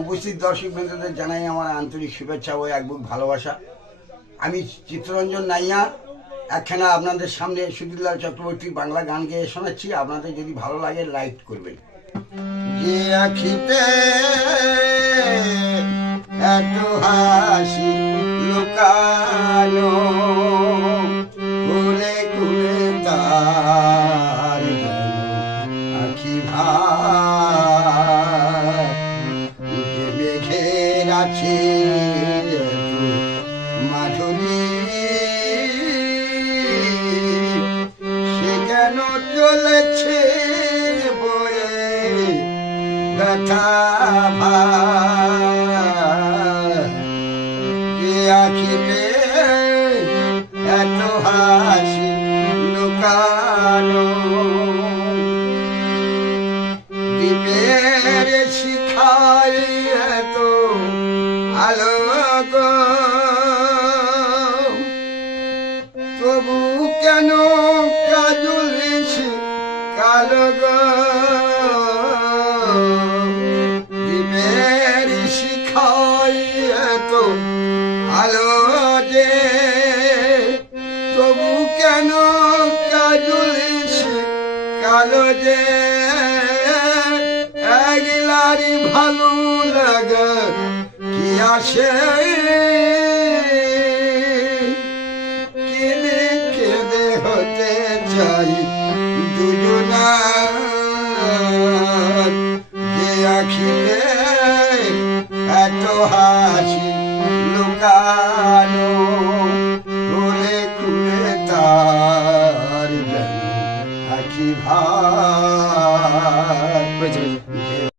উপস্থিত দর্শক বৃন্দদের জানাই আমার আন্তরিক শুভেচ্ছা ও এক বুক ভালোবাসা। আমি চিত্তরঞ্জন নাইয়া একখানা আপনাদের সামনে সুধীরলাল চক্রবর্তীর বাংলা গান গেয়ে শোনাচ্ছি। আপনাদের যদি ভালো লাগে লাইক করবেন। যে আখিতে এত হাসি লুকানো, কুলে কুলে তার আখি ভাই মেঘের আছে মাধুরী, সে কেন চলেছে বয়ে ব্যথা যে আখিতে এত হাসি লুকানো, দ্বীপের শিখায় এত আলোক, তবু কেন কাজল কালো গো, দ্বীপের শিখায় এত আলো যে, তবু কেন কাজল কালো যে, একলারি ভালো লাগে কি আসে